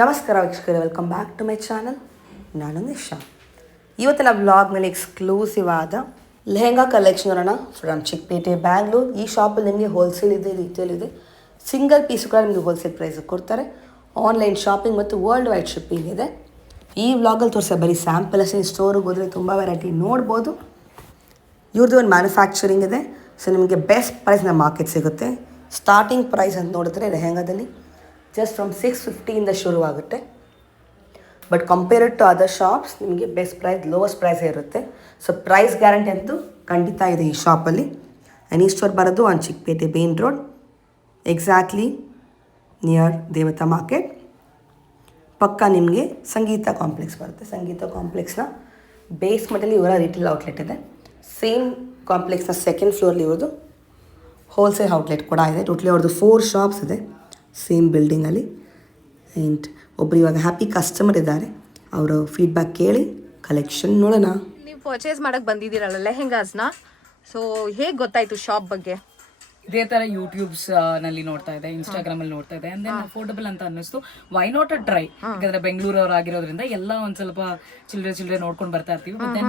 ನಮಸ್ಕಾರ ವೀಕ್ಷಕರೇ, welcome back to my channel. ನಾನು ನಿಶಾ. ಇವತ್ತಿನ ವ್ಲಾಗ್ನಲ್ಲಿ ಎಕ್ಸ್ಕ್ಲೂಸಿವ್ ಆದ ಲೆಹೆಂಗಾ ಕಲೆಕ್ಷನ್ ನೋಡೋಣ ಫ್ರಮ್ ಚಿಕ್ಕಪೇಟೆ, ಬ್ಯಾಂಗ್ಳೂರ್. ಈ ಶಾಪಲ್ಲಿ ನಿಮಗೆ ಹೋಲ್ಸೇಲ್ ಇದೆ, ರಿಟೇಲ್ ಇದೆ, ಸಿಂಗಲ್ ಪೀಸ್ ಕೂಡ ನಿಮಗೆ ಹೋಲ್ಸೇಲ್ ಪ್ರೈಸ್ ಕೊಡ್ತಾರೆ. ಆನ್ಲೈನ್ ಶಾಪಿಂಗ್ ಮತ್ತು ವರ್ಲ್ಡ್ ವೈಡ್ ಶಿಪ್ಪಿಂಗ್ ಇದೆ. ಈ ವ್ಲಾಗಲ್ಲಿ ತೋರಿಸೋ ಬರೀ ಸ್ಯಾಂಪಲ್ ಅಷ್ಟೇ. ಸ್ಟೋರಿಗೆ ಹೋದರೆ ತುಂಬ ವೆರೈಟಿ ನೋಡ್ಬೋದು. ಇವ್ರದ್ದು ಒಂದು ಮ್ಯಾನುಫ್ಯಾಕ್ಚರಿಂಗ್ ಇದೆ, ಸೊ ನಿಮಗೆ ಬೆಸ್ಟ್ ಪ್ರೈಸ್ನ ಮಾರ್ಕೆಟ್ ಸಿಗುತ್ತೆ. ಸ್ಟಾರ್ಟಿಂಗ್ ಪ್ರೈಸ್ ಅಂತ ನೋಡಿದ್ರೆ ಲೆಹೆಂಗಾದಲ್ಲಿ ಜಸ್ಟ್ ಫ್ರಮ್ 650 ಶುರುವಾಗುತ್ತೆ. But compared to other shops ನಿಮಗೆ ಬೆಸ್ಟ್ ಪ್ರೈಸ್, ಲೋವೆಸ್ಟ್ ಪ್ರೈಸೇ ಇರುತ್ತೆ. ಸೊ ಪ್ರೈಸ್ ಗ್ಯಾರಂಟಿ ಅಂತೂ ಖಂಡಿತ ಇದೆ ಈ ಶಾಪಲ್ಲಿ. ಆ್ಯಂಡ್ ಈ ಸ್ಟೋರ್ ಬರೋದು on Chickpet main road, exactly near Devatha market. ಪಕ್ಕ ನಿಮಗೆ ಸಂಗೀತ ಕಾಂಪ್ಲೆಕ್ಸ್ ಬರುತ್ತೆ. ಸಂಗೀತ ಕಾಂಪ್ಲೆಕ್ಸ್ನ ಬೇಸ್ಮೆಂಟಲ್ಲಿ ಇವರ ರಿಟೇಲ್ ಔಟ್ಲೆಟ್ ಇದೆ. ಸೇಮ್ ಕಾಂಪ್ಲೆಕ್ಸ್ನ ಸೆಕೆಂಡ್ ಫ್ಲೋರ್ಲಿ ಇರೋದು ಹೋಲ್ಸೇಲ್ ಔಟ್ಲೆಟ್ ಕೂಡ ಇದೆ. ಟೋಟಲಿ ಅವ್ರದ್ದು 4 ಶಾಪ್ಸ್ ಇದೆ ಸೇಮ್ ಬಿಲ್ಡಿಂಗಲ್ಲಿ. ಆ್ಯಂಡ್ ಒಬ್ಬರು ಇವಾಗ ಹ್ಯಾಪಿ ಕಸ್ಟಮರ್ ಇದ್ದಾರೆ, ಅವರ ಫೀಡ್ಬ್ಯಾಕ್ ಕೇಳಿ ಕಲೆಕ್ಷನ್ ನೋಡೋಣ. ನೀವು ಪರ್ಚೇಸ್ ಮಾಡಕ್ಕೆ ಬಂದಿದ್ದೀರಲ್ಲ ಲೆಹೆಂಗಾಸ್ನ, ಸೊ ಹೇಗೆ ಗೊತ್ತಾಯಿತು ಶಾಪ್ ಬಗ್ಗೆ? ಇದೇ ತರ ಯೂಟ್ಯೂಬ್ಸ್ ನಲ್ಲಿ ನೋಡ್ತಾ ಇದೆ, ಇನ್ಸ್ಟಾಗ್ರಾಮ್ ಅಲ್ಲಿ ನೋಡ್ತಾ ಇದೆ. ಅಂಡ್ ದೆನ್ ಅಫೋರ್ಡಬಲ್ ಅಂತ ಅನ್ನಿಸ್ತು. Why not a try? ಯಾಕಂದ್ರೆ ಬೆಂಗಳೂರವ್ರು ಆಗಿರೋದ್ರಿಂದ ಎಲ್ಲ ಒಂದ್ ಸ್ವಲ್ಪ ಚಿಲ್ಲರೆ ನೋಡ್ಕೊಂಡು ಬರ್ತಾ ಇರ್ತೀವಿ. ಮತ್ತೆ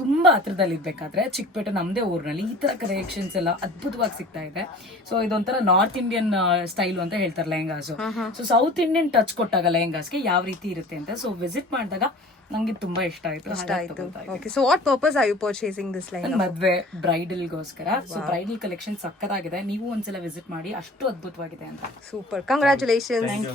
ತುಂಬಾ ಹತ್ರದಲ್ಲಿ ಇರ್ಬೇಕಾದ್ರೆ ಚಿಕ್ಕಪೇಟೆ ನಮ್ದೇ ಊರಿನಲ್ಲಿ ಈ ತರ ಕಲೆಕ್ಷನ್ಸ್ ಎಲ್ಲ ಅದ್ಭುತವಾಗಿ ಸಿಗ್ತಾ ಇದೆ. ಸೊ ಇದೊಂಥರ ನಾರ್ತ್ ಇಂಡಿಯನ್ ಸ್ಟೈಲ್ ಅಂತ ಹೇಳ್ತಾರೆ lehengas. So south Indian touch ಕೊಟ್ಟಾಗ ಲೆಹಂಗಾಸ್ಗೆ ಯಾವ ರೀತಿ ಇರುತ್ತೆ ಅಂತ ಸೊ ವಿಸಿಟ್ ಮಾಡಿದಾಗ ನಂಗೆ ತುಂಬಾ ಇಷ್ಟ ಆಯ್ತು. Okay, so what purpose are you purchasing this lehenga? ಮದ್ವೆ ಬ್ರೈಡಲ್ಗೋಸ್ಕರ. ಸೊ ಬ್ರೈಡಲ್ ಕಲೆಕ್ಷನ್ ಸಕ್ಕತ್ತಾಗಿದೆ, ನೀವು ಒಂದ್ಸಲ ವಿಸಿಟ್ ಮಾಡಿ, ಅಷ್ಟು ಅದ್ಭುತವಾಗಿದೆ ಅಂತ. Super, congratulations.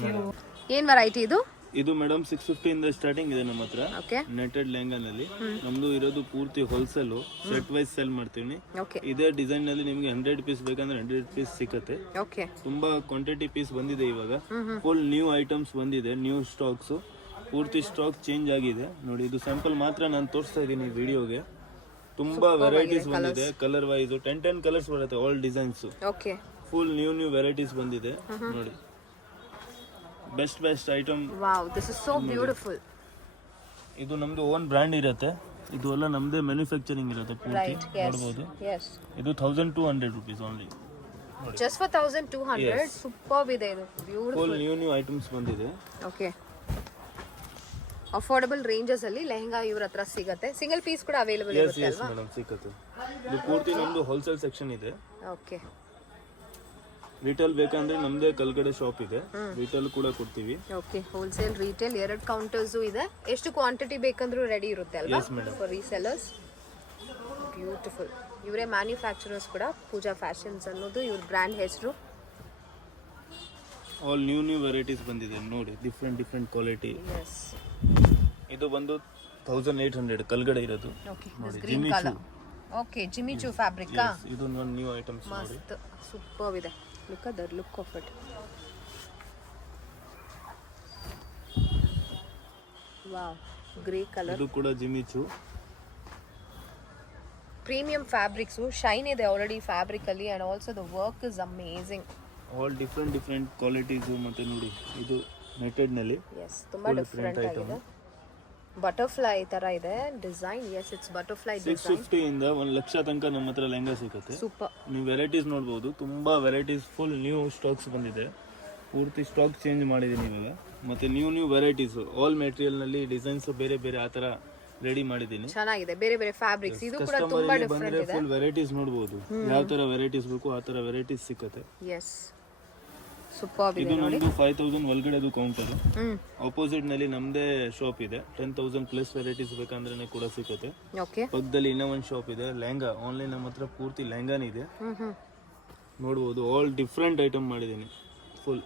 ಏನ್ ವೆರೈಟಿ ಇದು? ಇದು ಮೇಡಮ್ 650 ಇಂದ ಸ್ಟಾರ್ಟಿಂಗ್ ಇದೆ ನಮ್ಮ ಹತ್ರ. ಓಕೆ, ನೆಟೆಡ್ ಲೆಹಂಗಾನಲ್ಲಿ ನಮ್ದು ಇರೋದು ಪೂರ್ತಿ ಹೋಲ್ಸೇಲ್, ಸೆಟ್ ವೈಸ್ ಸೆಲ್ ಮಾಡ್ತೀವಿ. ಓಕೆ, ಇದೇ ಡಿಸೈನ್ ನಲ್ಲಿ ನಿಮ್ಗೆ 100 ಪೀಸ್ ಬೇಕಂದ್ರೆ 100 ಪೀಸ್ ಸಿಕ್ಕತ್ತೆ. ಓಕೆ, ತುಂಬಾ ಕ್ವಾಂಟಿಟಿ ಪೀಸ್ ಬಂದಿದೆ ಇವಾಗ. ಫುಲ್ ನ್ಯೂ ಐಟಮ್ಸ್ ಬಂದಿದೆ, ನ್ಯೂ ಸ್ಟಾಕ್ಸ್. ಪೂರ್ತಿ ಸ್ಟಾಕ್ ಚೇಂಜ್ ಆಗಿದೆ ನೋಡಿ. ಇದು ಸ್ಯಾಂಪಲ್ ಮಾತ್ರ ನಾನು ತೋರಿಸ್ತಾ ಇದ್ದೀನಿ ವಿಡಿಯೋಗೆ. ತುಂಬಾ ವೆರೈಟೀಸ್ ಬಂದಿದೆ, ಕಲರ್ ವೈಸ್ 10 ಕಲರ್ಸ್ ಬರುತ್ತೆ, all designs. Okay, full new varieties ಬಂದಿದೆ ನೋಡಿ. Best item. Wow, this is so beautiful. ಇದು ನಮ್ದು ಓನ್ ಬ್ರ್ಯಾಂಡ್ ಇರುತ್ತೆ. ಇದು ಎಲ್ಲ ನಮ್ದೇ ಮ್ಯಾನುಫ್ಯಾಕ್ಚರಿಂಗ್ ಇರುತ್ತೆ ಪೂರ್ತಿ. ರೈಟ್, ನೋಡಬಹುದು. ಯೆಸ್, ಇದು 1200 rupees only. Just for 1200. Super ಇದೆ ಇದು, ಬ್ಯೂಟಿಫುಲ್. ಫುಲ್ ನ್ಯೂ ಐಟಮ್ಸ್ ಬಂದಿದೆ. ಓಕೆ, ಅಫೋರ್ಡಬಲ್ ರೇಂಜಸ್ ಅಲ್ಲಿ ಲೆಹಂಗಾ ಇವ್ರ ಹತ್ರ ಸಿಗುತ್ತೆ. ಸಿಂಗಲ್ ಪೀಸ್ ಕೂಡ ಅವೈಲೇಬಲ್ ಇರುತ್ತೆ ಅಲ್ವಾ? ಮೇಡಮ್ ಸಿಕ್ಕತ್ತೆ. ಇದು ಪೂರ್ತಿ ನಮ್ದು ಹೋಲ್ಸೇಲ್ ಸೆಕ್ಷನ್ ಇದೆ. ಓಕೆ, ರಿಟೇಲ್ ಬೇಕಂದ್ರೆ ನಮ್ದೇ ಕಲ್ಗಡೆ ಶಾಪ್ ಇದೆ, ರಿಟೇಲ್ ಕೂಡ ಕೊಡ್ತೀವಿ. ಓಕೆ, ಹೋಲ್ಸೇಲ್ ರಿಟೇಲ್ 2 ಕೌಂಟರ್ಸ್ ಇದೆ. ಎಷ್ಟು ಕ್ವಾಂಟಿಟಿ ಬೇಕಂದ್ರೂ ರೆಡಿ ಇರುತ್ತೆ ಅಲ್ವಾ ಫಾರ್ ರೀಸೆಲ್ಲರ್ಸ್? ಬ್ಯೂಟಿಫುಲ್. ಇವರೇ ಮ್ಯಾನುಫ್ಯಾಕ್ಚರರ್ಸ್ ಕೂಡ, ಪೂಜಾ ಫ್ಯಾಷನ್ಸ್ ಅನ್ನೋದು ಇವ್ರ ಬ್ರ್ಯಾಂಡ್ ಹೆಸರು. ಆಲ್ ನ್ಯೂ ವೆರೈಟೀಸ್ ಬಂದಿದೆ ನೋಡಿ, ಡಿಫ್ರೆಂಟ್ ಕ್ವಾಲಿಟಿ. ಎಸ್, ಇದು ಬಂದು 1800 ಕಲ್ಗಡೆ ಇರೋದು. Okay, this green colour. Okay, Jimmy Choo fabric. ಇದು ಒಂದು ನ್ಯೂ ಐಟಮ್ಸ್ ನೋಡಿ. ಮಸ್ತ್, ಸೂಪರ್ ಇದೆ. Look at that, look of it. Wow, grey colour. ಇದು ಕೂಡ ಜಿಮಿಚು. ಪ್ರೀಮಿಯಂ ಫ್ಯಾಬ್ರಿಕ್ಸ್, ಶೈನ್ ಇದೆ ಆಲ್ರೆಡಿ ಫ್ಯಾಬ್ರಿಕ್ ಅಲ್ಲಿ. And also the work is amazing. All different qualities. ಮತ್ತೆ ನೋಡಿ, ಇದು ನೆಟೆಡ್ ನಲ್ಲಿ. ಎಸ್, ತುಂಬಾ ಡಿಫ್ರೆಂಟ್ ಆಗಿದೆ. ಬಟರ್ಫ್ಲೈ ತರ ಇದೆ design. Yes, it's butterfly design. 650 ಇಂದ 1 ಲಕ್ಷ ತನಕ ನಮ್ಮ ಹತ್ರ ಲೆಹಂಗಾ ಸಿಗುತ್ತೆ. ಸೂಪರ್. ನೀವು ವೆರೈಟೀಸ್ ನೋಡ್ಬೋದು, ತುಂಬಾ ವೆರೈಟೀಸ್. ಫುಲ್ ನ್ಯೂ ಸ್ಟಾಕ್ಸ್ ಬಂದಿದೆ, ಪೂರ್ತಿ ಸ್ಟಾಕ್ ಚೇಂಜ್ ಮಾಡಿದ್ದೀನಿ ಇವಾಗ. ಮತ್ತೆ ನ್ಯೂ ವೆರೈಟೀಸ್, ಆಲ್ ಮೆಟೀರಿಯಲ್ ನಲ್ಲಿ ಡಿಸೈನ್ಸ್ ಬೇರೆ ಆ ತರ ರೆಡಿ ಮಾಡಿದ್ದೀನಿ. ಚೆನ್ನಾಗಿದೆ, ಬೇರೆ ಫ್ಯಾಬ್ರಿಕ್ಸ್. ಇದು ಕೂಡ ತುಂಬಾ ಡಿಫರೆಂಟ್ ಇದೆ. ಫುಲ್ ವೆರೈಟೀಸ್ ನೋಡಬಹುದು, ಯಾವ ತರ ವೆರೈಟೀಸ್ ಬೇಕು ಆ ತರ ವೆರೈಟೀಸ್ ಸಿಗುತ್ತೆ. ಎಸ್, ಸೂಪರ್ ಇದೆ ಇದು ನೋಡಿ. ನಮ್ದು 5000 ಒಳಗಡೆದು ಕೌಂಟರ್. ಆಪೋಸಿಟ್ ನಲ್ಲಿ ನಮ್ದೇ ಶಾಪ್ ಇದೆ. 10,000 ಪ್ಲಸ್ ವೆರೈಟೀಸ್ ಬೇಕಂದ್ರೆ ಕೂಡ ಸಿಗುತ್ತೆ. ಓಕೆ, ಪಕ್ಕದಲ್ಲಿ ಇನ್ನೂ ಒಂದು ಶಾಪ್ ಇದೆ ಲೆಹಂಗಾ. ಆನ್ಲೈನ್ ನಮ್ಮ ಹತ್ರ ಪೂರ್ತಿ ಲೆಹಂಗಾನೇ ಇದೆ ನೋಡಬಹುದು. ಆಲ್ ಡಿಫ್ರೆಂಟ್ ಐಟಮ್ ಮಾಡಿದ್ದೀನಿ. ಫುಲ್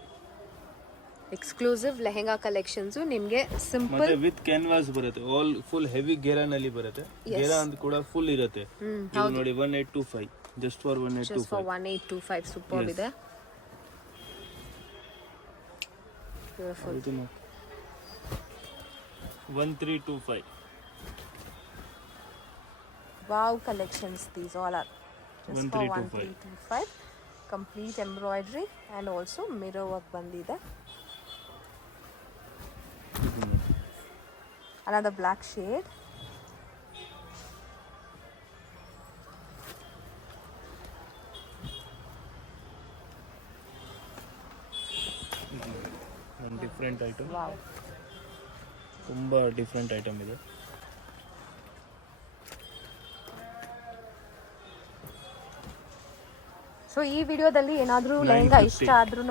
ಎಕ್ಸ್ಕ್ಲೂಸಿವ್ ಲೆಹಂಗಾ ಕಲೆಕ್ಷನ್ಸ್ ನಿಮಗೆ. ಸಿಂಪಲ್ ಮತ್ತೆ ವಿತ್ ಕ್ಯಾನ್ವಾಸ್ ಬರುತ್ತೆ, ಆಲ್ ಫುಲ್ ಹೆವಿ ಗೇರಾ ನಲ್ಲಿ ಬರುತ್ತೆ. ಗೇರಾ ಅಂತ ಕೂಡ ಫುಲ್ ಇರುತ್ತೆ. ಇದು ನೋಡಿ 1825, ಜಸ್ಟ್ ಫಾರ್ 1825. ಸೂಪರ್ ಇದೆ, beautiful. 1325. Wow collections, these all are just for 1325. Complete embroidery and also mirror work ಬಂದಿದೆ. Another black shade. Different different item, wow. ತುಂಬ ಡಿಫ್ರೆಂಟ್ ಐಟಮ್ ಇದೆ. ಸೊ ಈ ವಿಡಿಯೋದಲ್ಲಿ ಏನಾದರೂ ಲೆಹಂಗಾ ಇಷ್ಟ ಆದ್ರೂ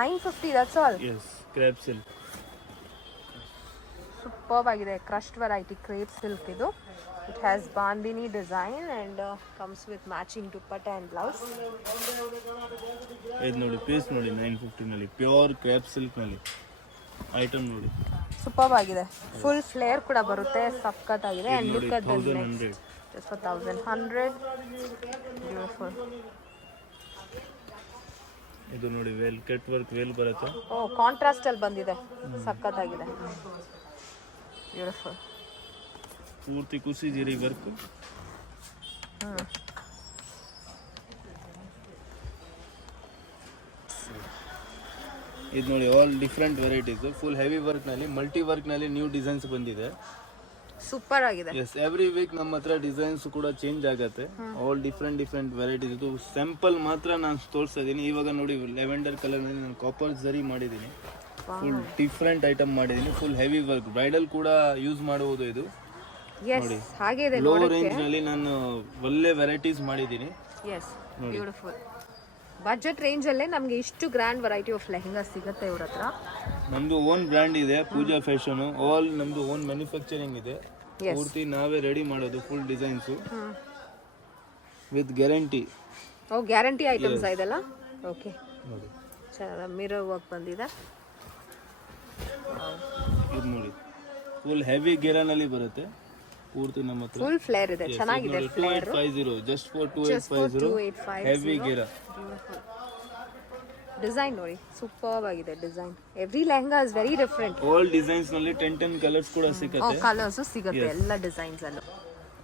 950, that's all. Yes, crepe silk. Superb ಆಗಿದೆ, ಕ್ರಶ್ಡ್ ವೆರೈಟಿ ಕ್ರೇಪ್ ಸಿಲ್ಕ್ ಇದು. It has bandhani design and comes with matching dupatta and blouse. ಇದು ನೋಡಿ ಪೀಸ್ ನೋಡಿ 950ನಲ್ಲಿ ಪ್ಯೂರ್ ಕ್ರೇಪ್ ಸಿಲ್ಕ್ನಲ್ಲಿ ಐಟಮ್ ನೋಡಿ. ಸೂಪರ್ಬ್ ಆಗಿದೆ, ಫುಲ್ ಫ್ಲೇರ್ ಕೂಡ ಬರುತ್ತೆ, ಸಖತ್ತಾಗಿದೆ. ಆ್ಯಂಡ್ ನೋಡಿ look at the 1100. Neck, just for 1100. Beautiful. ಇದು ನೋಡಿ ವೇಲ್, ಕಟ್ ವರ್ಕ್ ವೇಲ್ ಬರುತ್ತೆ. ಓ, ಕಾಂಟ್ರಾಸ್ಟ್ ಅಲ್ಲಿ ಬಂದಿದೆ, ಸಖತ್ತಾಗಿದೆ. ಬ್ಯೂಟಿಫುಲ್. ಪೂರ್ತಿ ಕುಸಿ ಜೀರಿ ವರ್ಕ್. ಇದು ನೋಡಿ all different varieties, full heavy ವರ್ಕ್ನಲ್ಲಿ, ಮಲ್ಟಿ ವರ್ಕ್ನಲ್ಲಿ ನ್ಯೂ ಡಿಸೈನ್ಸ್ ಬಂದಿದೆ. ಸೂಪರ್ ಆಗಿದೆ. ಎಸ್, ಎವ್ರಿ ವೀಕ್ ನಮ್ಮ ಹತ್ರ ಡಿಸೈನ್ಸ್ ಕೂಡ ಚೇಂಜ್ ಆಗುತ್ತೆ. All different varieties. ಇದು ಸ್ಯಾಂಪಲ್ ಮಾತ್ರ ನಾನು ತೋರಿಸ್ತಾ ಇದ್ದೀನಿ. ಇವಾಗ ನೋಡಿ ಲೆವೆಂಡರ್ ಕಲರ್ನಲ್ಲಿ ನಾನು ಕಾಪರ್ ಜರಿ ಮಾಡಿದ್ದೀನಿ, ಫುಲ್ ಡಿಫ್ರೆಂಟ್ ಐಟಮ್ ಮಾಡಿದ್ದೀನಿ, ಫುಲ್ ಹೆವಿ ವರ್ಕ್. ಬ್ರೈಡಲ್ ಕೂಡ ಯೂಸ್ ಮಾಡಬಹುದು ಇದು. ಎಸ್, ಹಾಗೆ ಇದೆ. ಲೋ ರೇಂಜ್ ನಲ್ಲಿ ನಾನು ಒಳ್ಳೆ ವೆರೈಟೀಸ್ ಮಾಡಿದ್ದೀನಿ. S, beautiful. ಬಜೆಟ್ ರೇಂಜ್ ಅಲ್ಲೇ ನಮಗೆ ಇಷ್ಟು ಗ್ರ್ಯಾಂಡ್ ವೆರೈಟಿ ಆಫ್ ಲೆಹಂಗಾ ಸಿಗುತ್ತೆ ಇವ್ರ ಹತ್ರ. ನಮ್ದು ಓನ್ ಬ್ರ್ಯಾಂಡ್ ಇದೆ, ಪೂಜಾ ಫ್ಯಾಷನ್. ಆಲ್ ನಮ್ದು ಓನ್ ಮ್ಯಾನುಫ್ಯಾಕ್ಚರಿಂಗ್ ಇದೆ. ಪೂರ್ತಿ ನಾವೇ ರೆಡಿ ಮಾಡೋದು, ಫುಲ್ ಡಿಸೈನ್ಸ್ ವಿತ್ ಗ್ಯಾರಂಟಿ. ಓ, ಗ್ಯಾರಂಟಿ ಐಟಮ್ಸ್ ಇದೆಲ್ಲ. ಓಕೆ, ನೋಡಿ ಚೆನ್ನಾಗಿ ಮಿರರ್ ವರ್ಕ್ ಬಂದಿದೆ. ಇದು ನೋಡಿ ಫುಲ್ ಹೆವಿ ಗೆರಾನಲ್ಲಿ ಬರುತ್ತೆ ಪೂರ್ತಿ ನಮ್ಮ ಹತ್ರ. ಫುಲ್ ಫ್ಲೇರ್ ಇದೆ, ಚೆನ್ನಾಗಿದೆ flare. 2850 just for 2850 heavy ghera. Design ನೋಡಿ, ಸೂಪರ್ ಆಗಿದೆ design. Every lehenga is very different. All designs ನಲ್ಲಿ 10 ಕಲರ್ಸ್ ಕೂಡ ಸಿಗುತ್ತೆ. ಕಲರ್ಸ್ ಸಿಗುತ್ತೆ ಎಲ್ಲ ಡಿಸೈನ್ಸ್ ಅಲ್ಲೂ.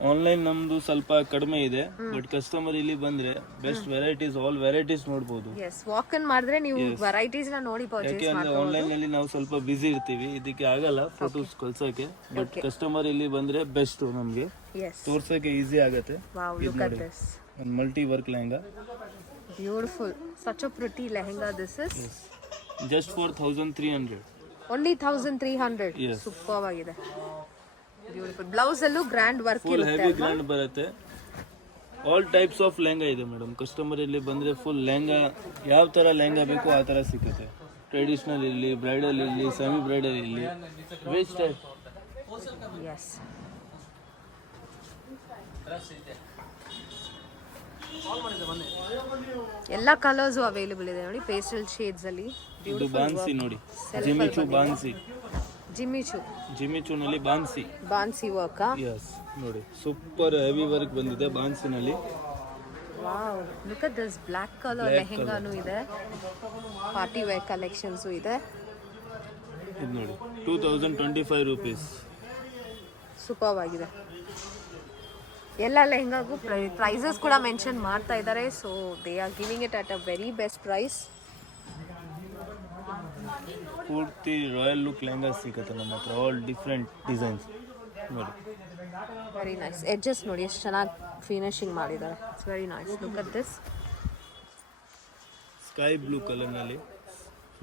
ಆನ್ಲೈನ್ ನಮ್ದು ಸ್ವಲ್ಪ ಕಡಿಮೆ ಇದೆ, ಬಟ್ ಕಸ್ಟಮರ್ ಇಲ್ಲಿ ಬಂದ್ರೆ ಬೆಸ್ಟ್ ವೆರೈಟೀಸ್, ಆಲ್ ವೆರೈಟೀಸ್ ನೋಡಬಹುದು. ಎಸ್, ವಾಕ್ ಇನ್ ಮಾಡಿದ್ರೆ ನೀವು ವೆರೈಟೀಸ್ ನ ನೋಡಿ ಪರ್ಚೇಸ್ ಯಾಕೆಂದ್ರೆ ಆನ್ಲೈನ್ ನಲ್ಲಿ ನಾವು ಸ್ವಲ್ಪ ಬಿಸಿ ಇರ್ತೀವಿ, ಇದಕ್ಕೆ ಆಗಲ್ಲ ಫೋಟೋಸ್ ಕಳ್ಸಕ್ಕೆ. ಬಟ್ ಕಸ್ಟಮರ್ ಇಲ್ಲಿ ಬಂದ್ರೆ ಬೆಸ್ಟ್, ನಮ್ಗೆ ಎಸ್, ತೋರ್ಸಕ್ಕೆ ಈಸಿ ಆಗತ್ತೆ. Wow, look at this. ಒಂದು multi work lehenga, beautiful. Such a pretty lehenga this is. Just for 1300. Only 1300. Yes. Super ಆಗಿದೆ, ಬ್ಯೂಟಿಫುಲ್. ಬ್ಲೌಸ್ ಅಲ್ಲೂ ಗ್ರ್ಯಾಂಡ್ ವರ್ಕ್ ಫುಲ್ ಇರುತ್ತೆ. ಹೆವಿ ಗ್ರ್ಯಾಂಡ್ ಬರುತ್ತೆ. ಆಲ್ ಟೈಪ್ಸ್ ಆಫ್ ಲೆಹಂಗಾ ಇದೆ ಮೇಡಮ್. ಕಸ್ಟಮರ್ ಇಲ್ಲಿ ಬಂದ್ರೆ ಫುಲ್ ಲೆಹಂಗಾ, ಯಾವ ತರ ಲೆಹಂಗಾ ಬೇಕು ಆ ತರ ಸಿಗುತ್ತೆ. ಟ್ರೆಡಿಷನಲ್ ಇಲ್ಲಿ, ಬ್ರೈಡಲ್ ಇಲ್ಲಿ, ಸೆಮಿ ಬ್ರೈಡಲ್ ಇಲ್ಲಿ, ವೇಸ್ಟ್ ಟೈಪ್. ಎಸ್, ಎಲ್ಲ ಕಲರ್ಸ್ ಅವೈಲೇಬಲ್ ಇದೆ ನೋಡಿ, ಪೇಸ್ಟಲ್ ಶೇಡ್ಸ್ ಅಲ್ಲಿ. ಇದು ಬಾನ್ಸಿ ನೋಡಿ, ಜಿಮಿಚು ಬಾನ್ಸಿ. ಜಿಮಿಚುನಲ್ಲಿ ಬಾನ್ಸಿ ವರ್ಕ್. ಎಸ್, ನೋಡಿ ಸೂಪರ್ ಹೆವಿ ವರ್ಕ್ ಬಂದಿದೆ ಬಾನ್ಸಿನಲ್ಲಿ. Wow, look at this black colour ಲೆಹಂಗಾನು ಇದೆ. ಪಾರ್ಟಿ ವೇರ್ ಕಲೆಕ್ಷನ್ಸ್ ಇದೆ. ಇದು ನೋಡಿ 2025 ರೂಪೀಸ್. ಸೂಪರ್ ಆಗಿದೆ. ಎಲ್ಲ ಲೆಹಂಗಾಗೂ ಪ್ರೈಸಸ್ ಕೂಡ ಮೆನ್ಷನ್ ಮಾಡ್ತಾ ಇದ್ದಾರೆ. So they are giving it at a very best price. ಪೂರ್ತಿ ರಾಯಲ್ ಲುಕ್ ಲೆಹಂಗಾ ಸಿಗುತ್ತೆ ನಮ್ಮ ಹತ್ರ, ಆಲ್ ಡಿಫ್ರೆಂಟ್ ಡಿಸೈನ್ಸ್ ನೋಡಿ. Very nice. ಎಡ್ಜಸ್ ನೋಡಿ ಎಷ್ಟು ಚೆನ್ನಾಗಿ ಫಿನಿಶಿಂಗ್ ಮಾಡಿದ್ದಾರೆ. It's very nice. Look at this. Sky blue ಕಲರ್ನಲ್ಲಿ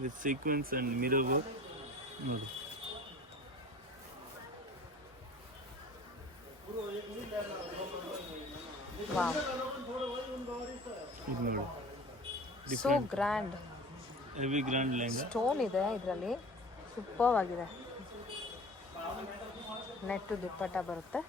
with sequins and mirror work ನೋಡಿ. ವಾವ್, ಇದು ನೋಡಿ so grand. Heavy grand lehenga. Stone ಇದೆ ಇದರಲ್ಲಿ, ಸೂಪರ್ ಆಗಿದೆ. ನೆಟ್ ದುಪ್ಪಟ್ಟ ಬರುತ್ತೆ.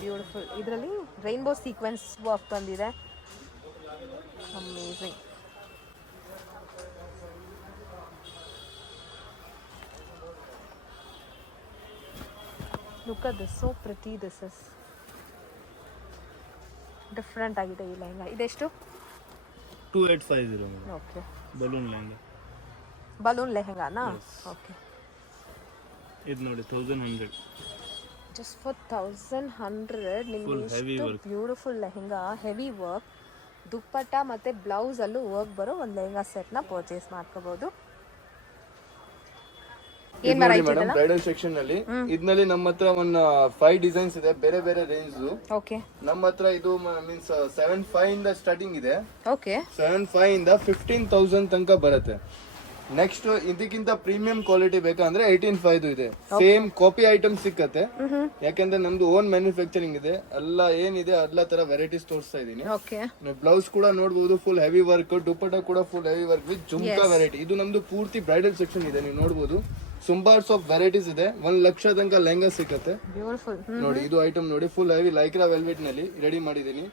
ಬ್ಯೂಟಿಫುಲ್. ಇದರಲ್ಲಿ ರೈನ್ಬೋ ಸೀಕ್ವೆನ್ಸ್ ವರ್ಕ್ ಬಂದಿದೆ. Amazing. Look at this, so pretty this is. Different ಆಗಿದೆ ಈ ಲೆಹಂಗಾ. ಇದೆಷ್ಟು? 2850 madam. Okay, balloon lehenga. Balloon ಲೆಹಂಗಾನಾ? ಓಕೆ. ಇದು ನೋಡಿ 1100. ಜಸ್ಟ್ ಫಾರ್ 1100 ನಿಮಗೆ ಇಷ್ಟು beautiful lehenga, heavy work, dupatta ಮತ್ತು ಬ್ಲೌಸಲ್ಲೂ ವರ್ಕ್ ಬರೋ ಒಂದು ಲೆಹಂಗಾ ಸೆಟ್ನ ಪರ್ಚೇಸ್ ಮಾಡ್ಕೋಬೋದು. ಏನ್ ವೆರೈಟಿ ಮೇಡಮ್ ಬ್ರೈಡಲ್ ಸೆಕ್ಷನ್ ನಲ್ಲಿ ಇದ್ನಲ್ಲಿ ನಮ್ಮ ಹತ್ರ ಒಂದು 5 ಡಿಸೈನ್ಸ್ ಇದೆ, ಬೇರೆ ಬೇರೆ ರೇಂಜ್. ಓಕೆ ನಮ್ಮ ಹತ್ರ ಇದು ಮೀನ್ಸ್ 7,500 ಇಂದ ಸ್ಟಾರ್ಟಿಂಗ್ ಇದೆ. ಓಕೆ 7,500 ಇಂದ 15,000 ತನಕ ಬರುತ್ತೆ. ನೆಕ್ಸ್ಟ್ ಇದಕ್ಕಿಂತ ಪ್ರೀಮಿಯಂ ಕ್ವಾಲಿಟಿ ಬೇಕಂದ್ರೆ 18,500 ಇದೆ. ಸೇಮ್ ಕಾಪಿ ಐಟಮ್ ಸಿಕ್ಕತ್ತೆ, ಯಾಕಂದ್ರೆ ನಮ್ದು ಓನ್ ಮ್ಯಾನುಫ್ಯಾಕ್ಚರಿಂಗ್ ಇದೆ. ಎಲ್ಲ ಏನಿದೆ ಎಲ್ಲ ತರ ವೆರೈಟೀಸ್ ತೋರಿಸ್ತಾ ಇದೀನಿ. ಓಕೆ ಬ್ಲೌಸ್ ಕೂಡ ನೋಡಬಹುದು, ಫುಲ್ ಹೆವಿ ವರ್ಕ್. ದುಪಟ್ಟ ಕೂಡ full heavy work with jhumka variety. ಇದು ನಮ್ದು ಪೂರ್ತಿ ಬ್ರೈಡಲ್ ಸೆಕ್ಷನ್ ಇದೆ, ನೀವು ನೋಡಬಹುದು. ಸುಂಬಾರ್ಸ್ ಆಫ್ ವೆರೈಟೀಸ್ ಇದೆ. 1 ಲಕ್ಷ ತನಕ ಲೆಹಂಗಾ ಸಿಕ್ಕತ್ತೆ. ಬ್ಯೂಟಿಫುಲ್. ನೋಡಿ ಇದು ಐಟಮ್ ನೋಡಿ, ಫುಲ್ ಹೆವಿ ಲೈಕ್ರಾ ವೆಲ್ವೆಟ್ ನಲ್ಲಿ ರೆಡಿ ಮಾಡಿದೀನಿ.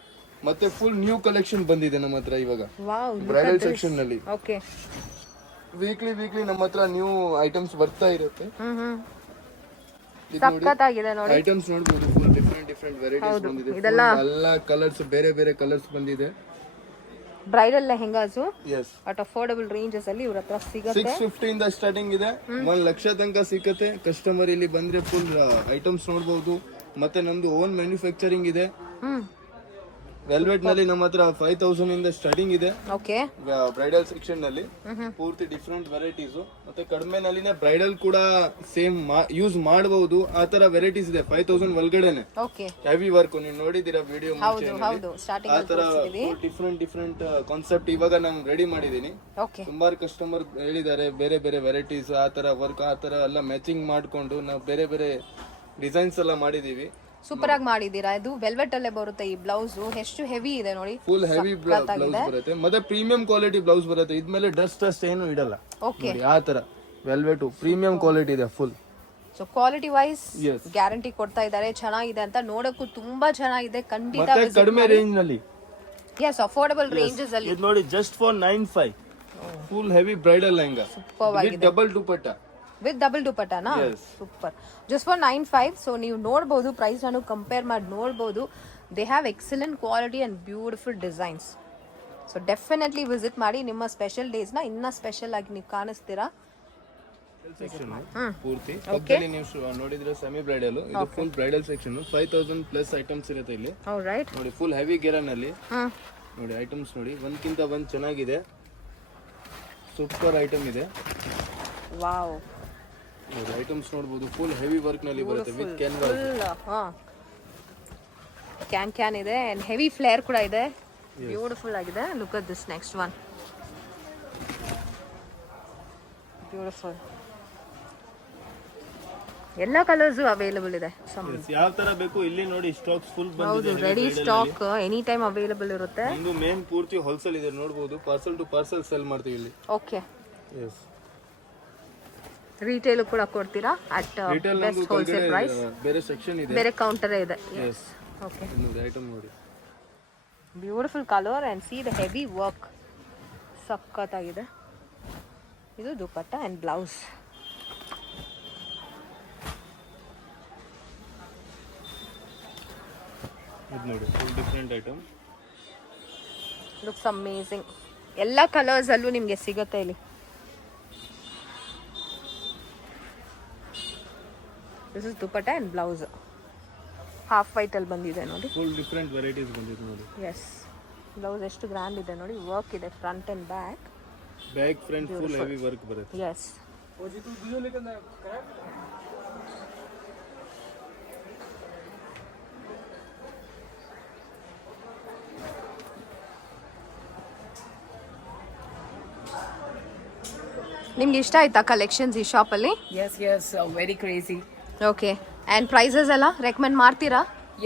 ಮತ್ತೆ ಫುಲ್ ನ್ಯೂ ಕಲೆಕ್ಷನ್ ಬಂದಿದೆ ನಮ್ಮ ಹತ್ರ ಇವಾಗ ವಾವ್, ಬ್ರೈಡಲ್ ಸೆಕ್ಷನ್ ನಲ್ಲಿ. ಓಕೆ ವೀಕ್ಲಿ ನಮ್ಮ ಹತ್ರ ನ್ಯೂ ಐಟಮ್ಸ್ ಬರ್ತಾ ಇರುತ್ತೆ. ಸಕ್ಕತ್ತಾಗಿದೆ ನೋಡಿ. ಐಟಮ್ಸ್ ನೋಡಬಹುದು, ಫುಲ್ ಡಿಫರೆಂಟ್ ವೆರೈಟೀಸ್ ಬಂದಿದೆ. ಎಲ್ಲ ಕಲರ್ಸ್ ಬೇರೆ ಬೇರೆ ಕಲರ್ಸ್ ಬಂದಿದೆ. Bridal lehengas is at affordable ranges ಅಲ್ಲಿ ಇವ್ರ ಹತ್ರ ಸಿಗುತ್ತೆ. 650 ಇಂದ ಸ್ಟಾರ್ಟಿಂಗ್ ಇದೆ, 1 ಲಕ್ಷ ತನಕ ಸಿಕ್ಕತ್ತೆ. ಕಸ್ಟಮರ್ ಇಲ್ಲಿ ಬಂದ್ರೆ ಫುಲ್ ಐಟಮ್ಸ್ ನೋಡಬಹುದು. ಮತ್ತೆ ನಮ್ದು ಓನ್ ಮ್ಯಾನುಫ್ಯಾಕ್ಚರಿಂಗ್ ಇದೆ. ವೆಲ್ವೆಟ್ ನಲ್ಲಿ ನಮ್ಮ ಹತ್ರ 5,000 ಇಂದ ಸ್ಟಾರ್ಟಿಂಗ್ ಇದೆ. ಓಕೆ ಬ್ರೈಡಲ್ ಸೆಕ್ಷನ್ ನಲ್ಲಿ ಪೂರ್ತಿ ಡಿಫರೆಂಟ್ ವೆರೈಟೀಸ್. ಮತ್ತೆ ಕಡಿಮೆ ನಲ್ಲಿನೇ ಬ್ರೈಡಲ್ ಕೂಡ ಸೇಮ್ ಯೂಸ್ ಮಾಡಬಹುದು. ಆ ತರ ವೆರೈಟೀಸ್ ಇದೆ 5,000 ಒಳಗಡೆನೆ. ಓಕೆ ಹೆವಿ ವರ್ಕ್ ನೀವು ನೋಡಿದೀರಾ ವಿಡಿಯೋ ಮುಂಚೆ. ಹೌದು ಸ್ಟಾರ್ಟಿಂಗ್ ಆ ತರ ಡಿಫರೆಂಟ್ ಕಾನ್ಸೆಪ್ಟ್ ಇವಾಗ ನಾನು ರೆಡಿ ಮಾಡಿದೀನಿ. ಓಕೆ ಸುಮಾರು ಕಸ್ಟಮರ್ ಹೇಳಿದ್ದಾರೆ ಬೇರೆ ಬೇರೆ ವೆರೈಟೀಸ್, ಆ ತರ ವರ್ಕ್, ಆ ತರ ಎಲ್ಲ ಮ್ಯಾಚಿಂಗ್ ಮಾಡ್ಕೊಂಡು ನಾವು ಬೇರೆ ಬೇರೆ ಡಿಸೈನ್ಸ್ ಎಲ್ಲ ಮಾಡಿದೀವಿ. ಸೂಪರ್ ಆಗಿ ಮಾಡಿದೀರಾ. ಇದು ವೆಲ್ವೆಟ್ ಅಲ್ಲೇ ಬರುತ್ತೆ. ಈ ಬ್ಲೌಸ್ ಎಷ್ಟು ಹೆವಿ ಇದೆ ನೋಡಿ, ಫುಲ್ ಹೆವಿ ಬ್ಲೌಸ್ ಬರುತ್ತೆ. ಮತ್ತೆ ಪ್ರೀಮಿಯಂ ಕ್ವಾಲಿಟಿ ಬ್ಲೌಸ್ ಬರುತ್ತೆ. ಇದ್ಮೇಲೆ ಡಸ್ಟ್ ಏನು ಇಡಲ್ಲ. ಓಕೆ ಆ ತರ ವೆಲ್ವೆಟ್ ಪ್ರೀಮಿಯಂ ಕ್ವಾಲಿಟಿ ಇದೆ full. So quality wise guarantee ಕೊಡ್ತಾ ಇದ್ದಾರೆ. ಚೆನ್ನಾಗಿದೆ ಅಂತ, ನೋಡಕ್ಕೂ ತುಂಬಾ ಚೆನ್ನಾಗಿದೆ. ಖಂಡಿತ ಮತ್ತೆ ಕಡಿಮೆ ರೇಂಜ್ ನಲ್ಲಿ. ಎಸ್ ಅಫೋರ್ಡಬಲ್ ರೇಂಜಸ್ ಅಲ್ಲಿ ಇದು ನೋಡಿ, just for 9,500 full heavy bridal lehenga with double dupatta. With double ದುಪಟ್ಟಾನಾ? ಸೂಪರ್. Just for 9,500. ಸೊ ನೀವು ನೋಡ್ಬೋದು, ಪ್ರೈಸ್ ನಾನು ಕಂಪೇರ್ ಮಾಡಿ ನೋಡ್ಬೋದು. They have excellent quality and beautiful designs. So definitely visit ಮಾಡಿ. ನಿಮ್ಮ ಸ್ಪೆಷಲ್ ಡೇಸ್ನ ಇನ್ನೂ ಸ್ಪೆಷಲ್ ಆಗಿ ನೀವು ಕಾಣಿಸ್ತೀರಾ. ಪೂರ್ತಿ ಪಕ್ಕದಲ್ಲಿ ನೀವು ನೋಡಿದ್ರೆ ಸೆಮಿ ಬ್ರೈಡಲ್, ಇದು full bridal section. 5,000 plus items ಇರುತ್ತೆ ಇಲ್ಲಿ. ರೈಟ್ ನೋಡಿ ಫುಲ್ ಹೆವಿ ಗೆರನ್ ಅಲ್ಲಿ ನೋಡಿ ಐಟಮ್ಸ್ ನೋಡಿ, ಒಂದ್ಕಿಂತ ಒಂದ್ ಚೆನ್ನಾಗಿದೆ. ಸೂಪರ್ ಐಟಮ್ ಇದೆ. ವಾವ್, ನೋಡಿ ಐಟಮ್ಸ್ ನೋಡಬಹುದು, ಫುಲ್ ಹೆವಿ ವರ್ಕ್ ನಲ್ಲಿ ಬರುತ್ತೆ ವಿತ್ ಕ್ಯಾನ್ವಾಸ್. ಕ್ಯಾನ್ ಇದೆ ಅಂಡ್ ಹೆವಿ ಫ್ಲೇರ್ ಕೂಡ ಇದೆ. ಬ್ಯೂಟಿಫುಲ್ ಆಗಿದೆ. Look at this next one. Beautiful. ಎಲ್ಲ ಕಲರ್ಸ್ ಅವೈಲೇಬಲ್ ಇದೆ. ಯಾವ ತರ ಬೇಕು ಇಲ್ಲಿ ನೋಡಿ, ಸ್ಟಾಕ್ಸ್ ಫುಲ್ ಬಂದಿದೆ. ಹೌದು, ready stock any time available ಇರುತ್ತೆ. ಒಂದು ಮೇನ್ ಪೂರ್ತಿ ಹೋಲ್ಸೇಲ್ ಇದೆ ನೋಡಬಹುದು. ಪಾರ್ಸಲ್ ಟು ಪಾರ್ಸಲ್ ಸೆಲ್ ಮಾಡ್ತೀವಿ ಇಲ್ಲಿ. Okay, S. ರಿಟೇಲ್ ಕೂಡ ಕೊಡ್ತೀರಾ? At best wholesale price. ಬೇರೆ ಸೆಕ್ಷನ್ ಇದೆ, ಬೇರೆ ಕೌಂಟರ್ ಇದೆ. ಎಸ್. ಓಕೆ, ನೋಡಿ ಐಟಮ್ ನೋಡಿ, beautiful colour and see the heavy work. ಸಖತ್ತಾಗಿದೆ. ಇದು ದುಪಟ್ಟ ಅಂಡ್ ಬ್ಲೌಸ್. ಇದು ನೋಡಿ full different item. Looks amazing. ಎಲ್ಲ ಕಲರ್ಸ್ ಅಲ್ಲೂ ನಿಮಗೆ ಸಿಗುತ್ತೆ ಇಲ್ಲಿ. This is dupatta and blouse. Half white ಅಲ್ಲಿ ಬಂದಿದೆ ನೋಡಿ. ಫುಲ್ ಡಿಫರೆಂಟ್ ವೆರೈಟೀಸ್ ಬಂದಿದೆ ನೋಡಿ. ಎಸ್, ಬ್ಲೌಸ್ ಎಷ್ಟು ಗ್ರ್ಯಾಂಡ್ ಇದೆ ನೋಡಿ. ವರ್ಕ್ ಇದೆ front and back. Back front full heavy work ಬರುತ್ತೆ. ಎಸ್. ನಿಮ್ಗೆ ಇಷ್ಟ ಆಯ್ತಾ ಕಲೆಕ್ಷನ್ಸ್ ಈ ಶಾಪಲ್ಲಿ? Yes very crazy. Okay, and prices ಎಲ್ಲ ರೆಕಮೆಂಡ್ ಮಾಡ್ತೀರಾ?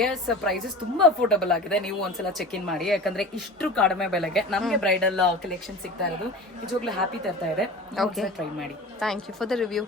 ಎಸ್, ಪ್ರೈಸಸ್ ತುಂಬಾ ಅಫೋರ್ಡಬಲ್ ಆಗಿದೆ. ನೀವು ಒಂದ್ಸಲ ಚೆಕ್ ಇನ್ ಮಾಡಿ, ಯಾಕಂದ್ರೆ ಇಷ್ಟು ಕಡಿಮೆ ಬೆಲೆಗೆ ನಮಗೆ ಬ್ರೈಡಲ್ ಕಲೆಕ್ಷನ್ ಸಿಗ್ತಾ ಇರೋದು ನಿಜವಾಗ್ಲೂ ಹ್ಯಾಪಿ ತರ್ತಾ ಇದೆ. ಟ್ರೈ ಮಾಡಿ. Thank you for the review.